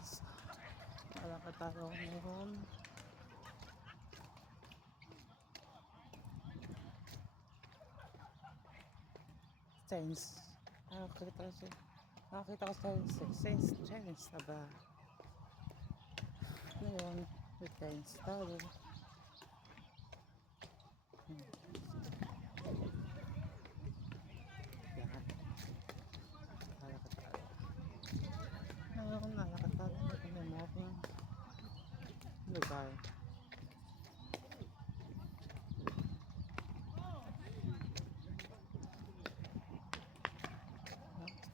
guys. Malakad tayo ngayon. Science. Nakakita ko sa science na ba? Ngayon, with science tayo. Yan. Malakad tayo. Ngayon, nalakad tayo. May morning lugar.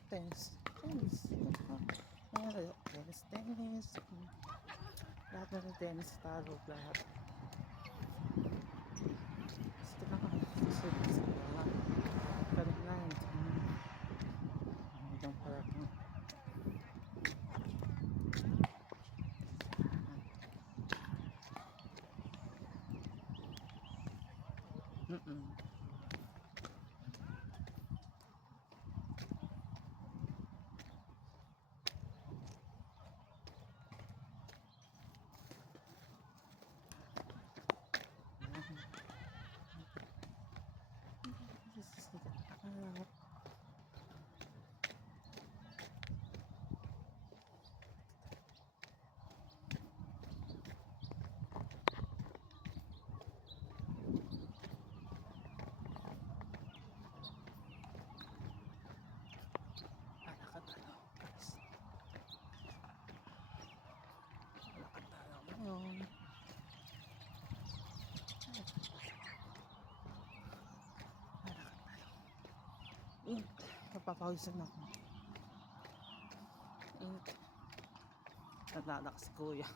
Tennis. Tennis. Lahat na ng tennis talo lahat. Gusto na ako sa lahat. Kanina hanggang pala ito. Napapawisan ako. Naglalak si kuya.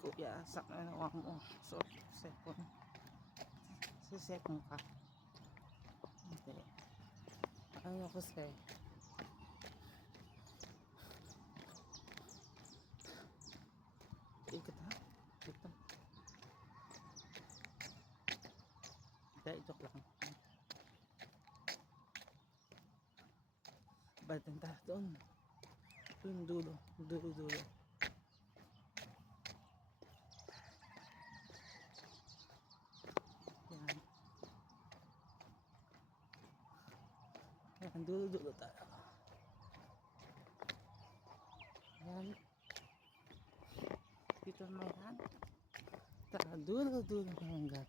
Kuya, sa ano mo? So, second. Si second ka. Hindi. Ano ko sa'yo? Ikot ha? Ito. Hindi, joke lang. Balitan tayo doon. Ito yung dulo. Dulo. Yan. Yan, dulo tayo. Yan. Dito naman yan. Tara, dulo hanggang.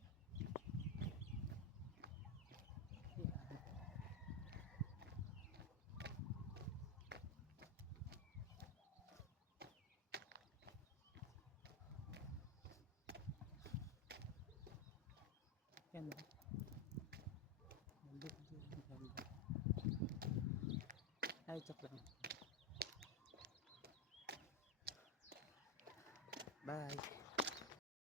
Yan. Dulo. Ay, joke lang. Bye.